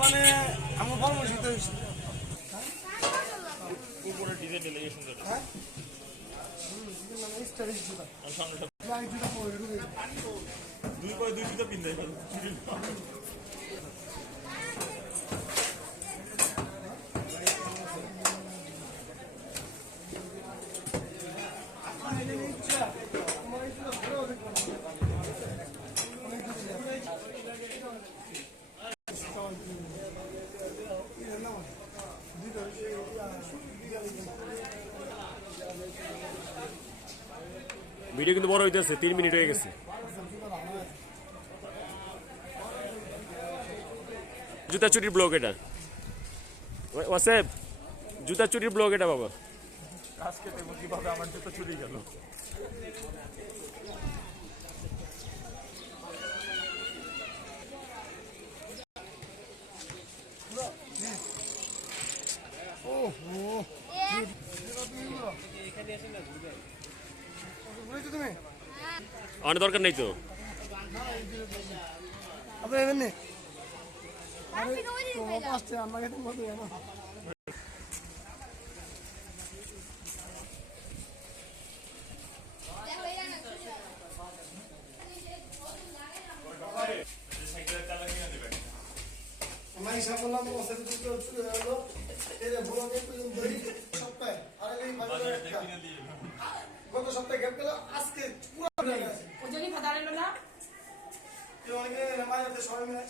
মানে আমার পরামর্শিত হয়েছে উপরে ডিজাইন দিলে সুন্দর হ্যাঁ দুই পরে দুই জুতা পিন দেয় ভিডিও কিন্তু বড় হইতেছে 3 মিনিট হয়ে গেছে জুতা চুরির ব্লগ এটা ওয়াসেব জুতা চুরির ব্লগ এটা বাবা আজকে দেখো কিভাবে আমার জুতা চুরি গেল অনেক দরকার নেই তো গত সপ্তাহে গ্যাপ গেল আজকে পুরো ওজনই খাতা আনলো না সবাই মিলে